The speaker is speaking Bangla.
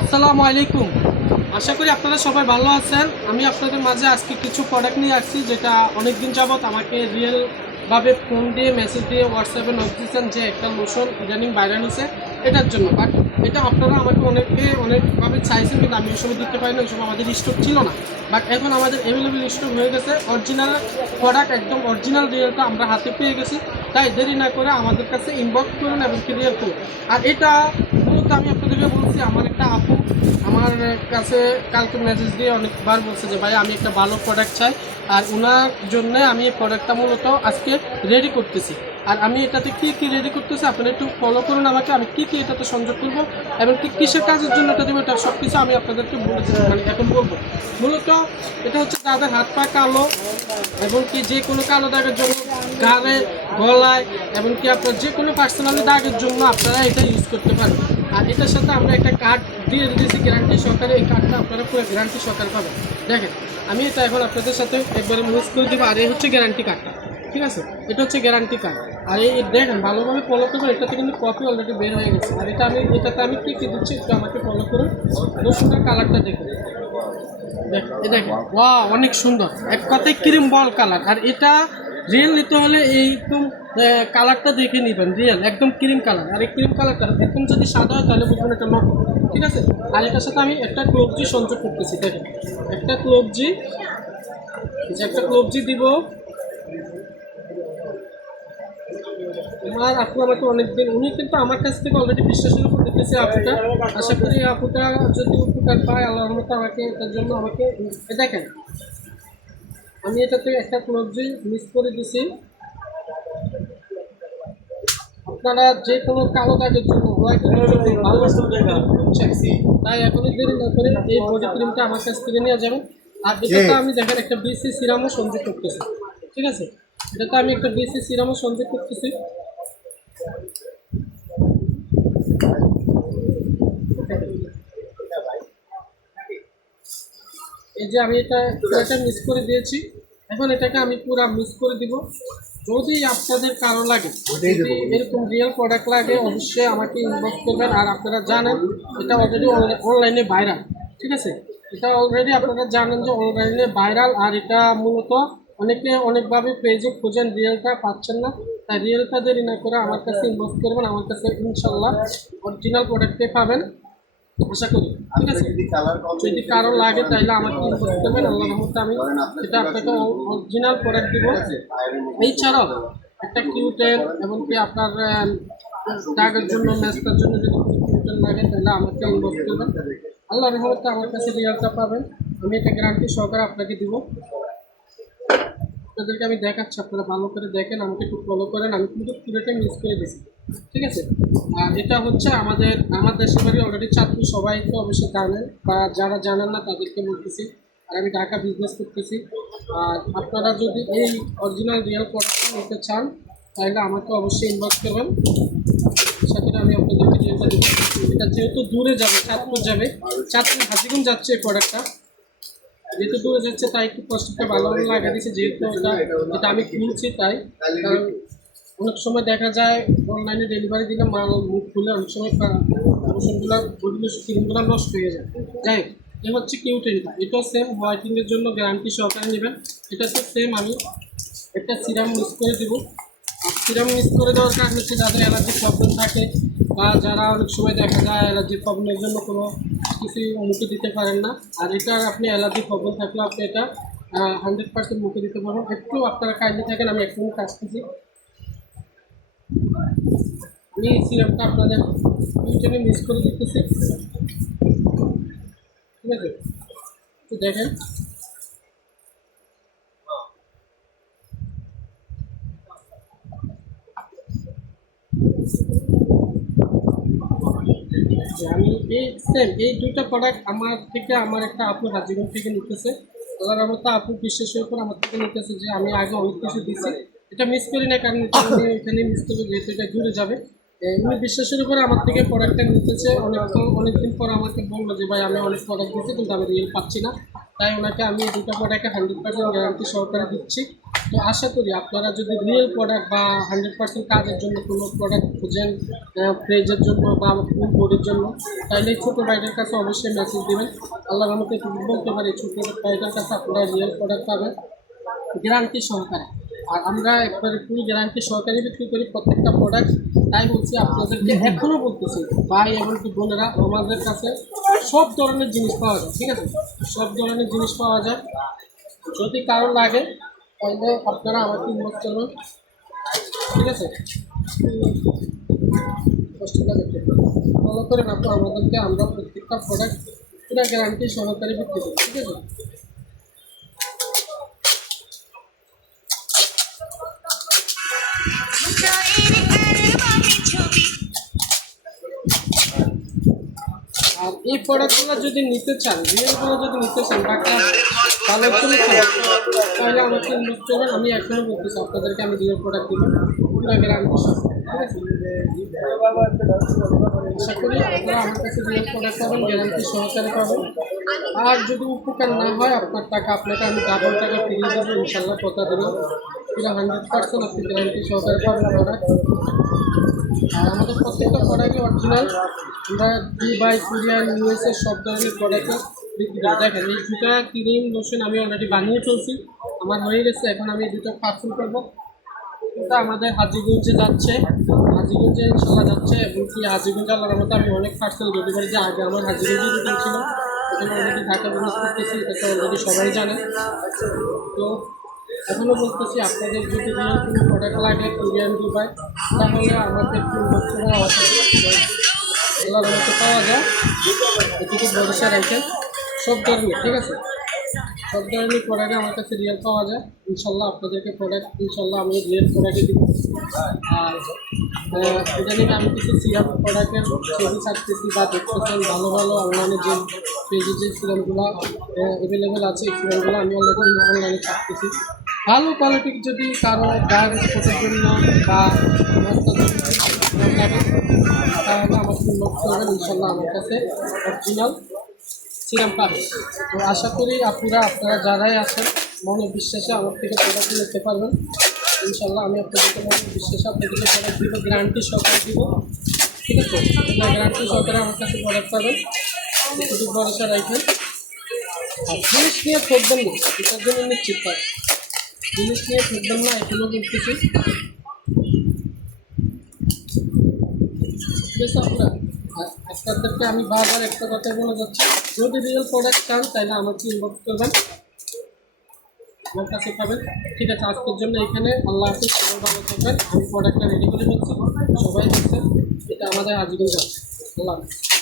আসসালামু আলাইকুম। আশা করি আপনারা সবাই ভালো আছেন। আমি আপনাদের মাঝে আজকে কিছু প্রোডাক্ট নিয়ে আসছি, যেটা অনেক দিন যাবত আমাকে রিয়েলভাবে ফোন দিয়ে মেসেজ দিয়ে হোয়াটসঅ্যাপে নক দিচ্ছেন যে একটা লোশন ইদানিং ভাইরাল হয়েছে এটার জন্য। বাট এটা আপনারা আমাকে অনেকভাবে চাইছেন, কিন্তু আমি ওই সময় দিতে পারি না, ওই সময় আমাদের স্টক ছিল না। বাট এখন আমাদের অ্যাভেলেবেল স্টক হয়ে গেছে। অরিজিনাল প্রোডাক্ট, একদম অরিজিনাল রিয়েলটা আমরা হাতে পেয়ে গেছি। তাই দেরি না করে আমাদের কাছে ইনবক্স করুন এবং ক্লিয়ার করুন। আর এটা মূলত আমি আপনাদেরকে বলছি, আমার একটা আপু আমার কাছে কালকে মেসেজ দিয়ে অনেকবার বলছে যে ভাই আমি একটা ভালো প্রোডাক্ট চাই, আর ওনার জন্য আমি এই প্রোডাক্টটা মূলত আজকে রেডি করতেছি। আর আমি এটাতে কী কী রেডি করতেছি আপনারা একটু ফলো করুন আমাকে। আমি কী কী এটাতে সংযোগ করবো এবং কিসের কাজের জন্য এটা দেবো, এটা সব কিছু আমি আপনাদেরকে বলেছি, এখন বলবো। মূলত এটা হচ্ছে যাদের হাত পা কালো এবং কি যে কোনো কালো দাগের জন্য, গায়ে গলায় এবং কি আপনার যে কোনো পার্সোনালি দাগের জন্য আপনারা এটা ইউজ করতে পারেন। আর এটার সাথে আমরা একটা কার্ড দিয়ে দিয়েছি গ্যারান্টি সহকারে। এই কার্ডটা আপনারা পুরো গ্যারান্টি সহকারে পাবেন। দেখেন আমি এটা এখন আপনাদের সাথে একবারে ইউজ করে দেবো। আর এই হচ্ছে গ্যারান্টি কার্ডটা, ঠিক আছে? এটা হচ্ছে গ্যারান্টি কার্ড। আর এই দেখেন ভালোভাবে ফলো করবেন, এটাতে কিন্তু কপি অলরেডি বের হয়ে গেছে। আর এটাতে আমি কী কী দিচ্ছি একটু আমাকে ফলো করুন। রসুনের কালারটা দেখুন, দেখেন ওয়া অনেক সুন্দর, এক কথায় ক্রিম বল কালার। আর এটা রিয়েল নিতে হলে এইরকম কালারটা দেখে নেবেন, রিয়েল একদম ক্রিম কালার। আর এই ক্রিম কালারটা একদম যদি সাদা হয় তাহলে বুঝবেন এটা নট, ঠিক আছে? আর এটার সাথে আমি একটা ক্লোবজি সংযোগ করতেছি। দেখেন একটা ক্লোবজি দিব। আপু আমাকে অনেকদিন, উনি কিন্তু আমার কাছ থেকে অলরেডি বিশ্বাসের উপর দেখতেছে আপুটা। আশা করি আপুটা যদি উপকার পায় আল্লাহর রহমতে আমাকে এটার জন্য আমাকে দেখেন আমি এটাতে একটা ক্লোবজি মিক্স করে দিছি। আপনারা যে কোনো কালো দাগের জন্য, হোয়াইটের জন্য ভালো তাই এখনই দেরি না করে এই বডি ক্রিমটা আমার কাছ থেকে নিয়ে যাবেন। আর এটাতে আমি দেখেন একটা বিসি সিরামও সংযোগ করতেছি, ঠিক আছে? এটাতে আমি একটা বিসি সিরামও সংযোগ করতেছি। এই যে আমি এটা মিক্স করে দিয়েছি। এখন এটাকে আমি পুরো মিক্স করে দিব। যদি আপনাদের কারো লাগে, যদি এরকম রিয়েল প্রোডাক্ট লাগে, অবশ্যই আমাকে ইনবক্স করবেন। আর আপনারা জানেন এটা অলরেডি অনলাইনে ভাইরাল, ঠিক আছে? এটা অলরেডি আপনারা জানেন যে অনলাইনে ভাইরাল। আর এটা মূলত অনেকে অনেকভাবে পেজে খোঁজেন, রিয়েলটা পাচ্ছেন না। তাই রিয়েলটা দেরি না করে আমার কাছে ইনবক্স করবেন। আমার কাছে ইনশাল্লাহ অরিজিনাল প্রোডাক্টে পাবেন আশা করি, ঠিক আছে? যদি কারো লাগে তাহলে আমাকে ইনবক্স করবেন। আল্লাহর রহমতে আমি এটা আপনাকে অরিজিনাল প্রোডাক্ট দিব। এছাড়াও একটা কিউটেন এবং কি আপনার দাগের জন্য, ম্যাচটার জন্য যদি কোনো কিউটেন লাগে তাহলে আমাকে ইনবক্স করবেন। আল্লাহর রহমতে আমার কাছে রিয়ালটা পাবেন। আমি এটা গ্যারান্টি সহকারে আপনাকে দিব। আপনাদেরকে আমি দেখাচ্ছি, আপনারা ভালো করে দেখেন, আমাকে একটু ফলো করেন। আমি কিন্তু পুরোটা মিস করে দিচ্ছি, ঠিক আছে? আর এটা হচ্ছে আমার দেশের বাড়ি অলরেডি চাঁদপুর, সবাই তো অবশ্যই জানেন, বা যারা জানেন না তাদেরকে বলতেছি। আর আমি ঢাকা বিজনেস করতেছি। আর আপনারা যদি এই অরিজিনাল রিয়েল প্রোডাক্টটা নিতে চান তাহলে আমাকে অবশ্যই ইনবক্স করবেন। সাথে আমি আপনাদেরকে রিয়েলটা দিতে, এটা যেহেতু দূরে যাবে, চাঁদপুর যাবে, চাঁদপুর হাজিগঞ্জ যাচ্ছে এই প্রোডাক্টটা। যেহেতু দূরে যাচ্ছে তাই একটু কষ্টটা ভালোভাবে লাগা দিয়েছে, যেহেতু এটা আমি কিনছি তাই। কারণ অনেক সময় দেখা যায় অনলাইনে ডেলিভারি দিলে মাল মুখ খুলে অনেক সময় ওষুধগুলো ক্রিমগুলো নষ্ট হয়ে যায়। যাই হোক, এ হচ্ছে কিউটেনটা। এটাও সেম হোয়াইটিংয়ের জন্য গ্যারান্টি সহকারে নেবেন। এটা তো সেম আমি একটা সিরাম মিক্স করে দেবো। সিরাম মিক্স করে দেওয়ার কারণ হচ্ছে যাদের অ্যালার্জির প্রবলেম থাকে, বা যারা অনেক সময় দেখা যায় অ্যালার্জির প্রবলেমের জন্য কোনো কিছু মুখে দিতে পারেন না। আর এটার আপনি অ্যালার্জি প্রবলেম থাকলে আপনি এটা 100% মুখে দিতে পারবেন। একটু আপনারা কাইন্ডলি থাকেন, আমি একটু কাজ করছি। আমি এই সিরাপটা আপনাদের কিউটেনে মিক্স করে দিতেছি, ঠিক আছে? তো দেখেন আমি এই দুইটা প্রোডাক্ট আমার থেকে আমার একটা আপু হাজিগঞ্জ থেকে নিতেছে। আল্লাহর রহমতে আপু বিশ্বাসের উপর আমার থেকে নিতেছে যে আমি আগে অনেক কিছু দিচ্ছি, এটা মিস করি না, কারণ আমি এখানে মিস করবো যেহেতু এটা দূরে যাবে। উনি বিশ্বাসের উপরে আমার থেকে প্রোডাক্টটা নিতেছে। অনেকদিন পর আমাকে বললো যে ভাই আমি অনেক প্রোডাক্ট দিচ্ছি কিন্তু আমি রিয়েল পাচ্ছি না। তাই ওনাকে আমি এই দুটো প্রোডাক্টে 100% গ্যারান্টি সহকারে দিচ্ছি। তো আশা করি আপনারা যদি রিয়েল প্রোডাক্ট বা 100% কাজের জন্য কোনো প্রোডাক্ট খুঁজেন, ফ্রিজের জন্য বা ফুল বডির জন্য, তাহলে এই ছোটো ভাইটার কাছে অবশ্যই মেসেজ দেবেন। আল্লাহর রহমতে বলতে পারি ছোটো ভাইটার কাছে আপনারা রিয়েল প্রোডাক্ট পাবেন গ্যারান্টি সহকারে। আর আমরা একবারে ফুল গ্যারান্টি সহকারে বিক্রি করি প্রত্যেকটা প্রোডাক্ট। তাই বলছি আপনাদেরকে, এখনও বলতেছি ভাই এমনকি বোনেরা, আমাদের কাছে সব ধরনের জিনিস পাওয়া যায়, ঠিক আছে? সব ধরনের জিনিস পাওয়া যায়। যদি কারো লাগে তাহলে আপনারা আমাকে ইনবক্স করবেন, ঠিক আছে? ফলো করেন আপনি আমাদেরকে, আমরা প্রত্যেকটা প্রোডাক্ট পুরো গ্যারান্টি সহকারে বিক্রি করি, ঠিক আছে? আর এই প্রোডাক্টগুলো যদি নিতে চান, রিয়েলগুলো যদি নিতে চান বা ভালো জন্য চান, তাহলে আমাকে ইনবক্স করবেন। আমি এখনও বলতেছি আপনাদেরকে, আমি রিয়েল প্রোডাক্ট দিব পুরো গ্যারান্টি সহ, ঠিক আছে? আশা করি আপনারা আমার কাছে রিয়েল প্রোডাক্ট পাবেন, গ্যারান্টি সহকারে পাবেন। আর যদি উপকার না হয় আপনার টাকা, আপনাকে আমি ডাবল টাকা ফিরিয়ে দেবো ইনশাল্লাহ, কথা দিলাম। পুরো 100% আপনি গ্যারান্টি সহকারে পাবেন প্রোডাক্ট। আর আমাদের প্রত্যেকটা প্রোডাক্টই অরিজিনাল। আমরা দুবাই, কোরিয়া, ইউএসএ সব ধরনের প্রোডাক্টে বিক্রি করি। দেখেন এই দুটা ক্রিম লোশন আমি অলরেডি বানিয়ে ফেলছি, আমার হয়ে গেছে। এখন আমি এই দুটো পার্সেল করবো। এটা আমাদের হাজিগঞ্জে যাচ্ছে, হাজিগঞ্জে ইনশাল্লাহ যাচ্ছে। এবং কি হাজিগঞ্জ আল্লাহর মতো আমি অনেক পার্সেল ডেলিভারি যে আগে আমার হাজিগঞ্জে দোকান ছিল, এখানে অলরেডি ঢাকা বিজনেস করতেছি, এটা তো অলরেডি সবাই জানে। তো এখনও বলতেছি, আপনাদের যদি রিয়েল কোনো প্রোডাক্ট লাগে কোরিয়ান, দুবাই, তাহলে আমাদের আল্লাহর মতো পাওয়া যায়। এদিকে ভরসা রাখেন সব ধরনের, ঠিক আছে? সব ধরনের প্রোডাক্ট আমার কাছে রিয়েল পাওয়া যায় ইনশাল্লাহ। আপনাদেরকে প্রোডাক্ট ইনশাল্লাহ আমি রিয়েল প্রোডাক্টে দিব। আর ইদানিং আমি কিছু সিরাপ প্রোডাক্টের ছবি ছাড়তেছি বা দেখতেছেন, ভালো ভালো অনলাইনে যে পেজে যে সিরামগুলো অ্যাভেলেবেল আছে, এই সিরামগুলো আমি অলরেডি অনলাইনে ছাড়তেছি। ভালো কোয়ালিটির যদি কারো গায়ের স্পটের জন্য বা লাগে তাহলে আমাকে ইনবক্স করবেন, ইনশাল্লাহ আমার কাছে অরিজিনাল সিরাম পাবেন। তো আশা করি আপনারা যারাই আছেন মনে বিশ্বাসে আমার থেকে প্রোডাক্ট নিতে পারবেন ইনশাল্লাহ। আমি আপনাদেরকে মনে বিশ্বাসে আপনাদেরকে প্রোডাক্ট দিব, গ্যারান্টি সহকারে দিব, ঠিক আছে? গ্যারান্টি সহকারে আমার কাছে প্রোডাক্ট পাবেন, শুধু ভরসা রাখবেন। আর জিনিস নিয়ে ঠকবেন না, এটার জন্য নিশ্চিত পাবেন। জিনিস নিয়ে ঠকবেন না, এখনও বলতেছি, ঠিক আছে? আপনাদেরকে আমি বারবার একটা কথা বলে যাচ্ছি, যদি রিয়েল প্রোডাক্ট চান তাহলে আমাকে ইনবক্স করবেন, আমার কাছে পাবেন, ঠিক আছে? আজকের জন্য এখানে আল্লাহ হাফিজ, সবাই ভালো থাকবেন। আমি প্রোডাক্টটা রেডি করে নিচ্ছি, সবাই দেখছেন, এটা আমাদের আজীবন যাচ্ছে। আল্লাহ হাফিজ।